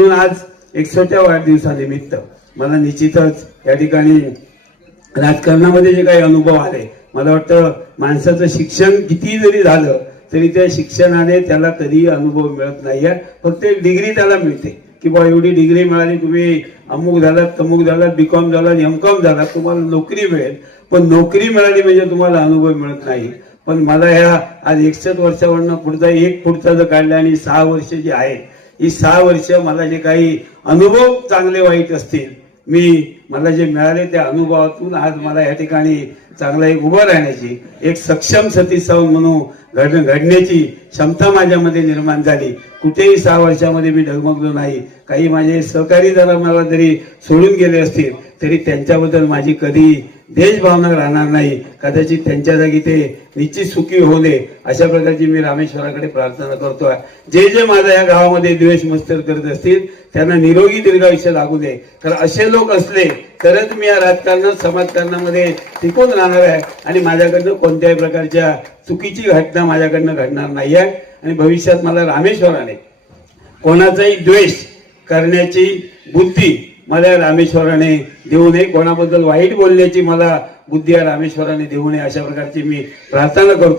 म्हणून आज 100व्या वाढदिवसानिमित्त मला निश्चितच या ठिकाणी राजकारणामध्ये जे काही अनुभव आले, मला वाटतं माणसाचं शिक्षण किती जरी झालं तरी त्या शिक्षणाने त्याला कधीही अनुभव मिळत नाहीये. फक्त एक डिग्री त्याला मिळते की बा एवढी डिग्री मिळाली, तुम्ही अमुक झालात, तमुक झालात, बीकॉम झालात, एमकॉम झालात, तुम्हाला नोकरी मिळेल. पण नोकरी मिळाली म्हणजे तुम्हाला अनुभव मिळत नाही. पण मला ह्या आज 61 वर्षावरनं पुढचा जर काढला आणि 6 वर्ष जी आहे, ही 6 वर्ष मला जे काही अनुभव चांगले वाईट असतील, मला जे मिळाले त्या अनुभवातून आज मला या ठिकाणी चांगला एक उभं राहण्याची, एक सक्षम सतीश सावंत म्हणून घडण्याची क्षमता माझ्यामध्ये निर्माण झाली. कुठेही 6 वर्षामध्ये मी डगमगलो नाही. काही माझे सहकारी जरा मला जरी सोडून गेले असतील तरी त्यांच्याबद्दल माझी कधी देशभावना राहणार नाही. कदाचित त्यांच्या जागी ते निश्चित सुखी होऊ दे अशा प्रकारची मी रामेश्वराकडे प्रार्थना करतोय. जे जे माझ्या या गावामध्ये द्वेष मस्तर करत असतील त्यांना निरोगी दीर्घायुष्य लागू दे. कारण असे लोक असले तरच मी या राजकारणात समाजकारणामध्ये टिकून राहणार आहे आणि माझ्याकडनं कोणत्याही प्रकारच्या चुकीची घटना माझ्याकडनं घडणार नाही आहे. आणि भविष्यात मला रामेश्वराने कोणाचाही द्वेष करण्याची बुद्धी मला रामेश्वराने देऊ नये, कोणाबद्दल वाईट बोलण्याची मला बुद्धी रामेश्वराने देऊ नये अशा प्रकारची मी प्रार्थना करतो.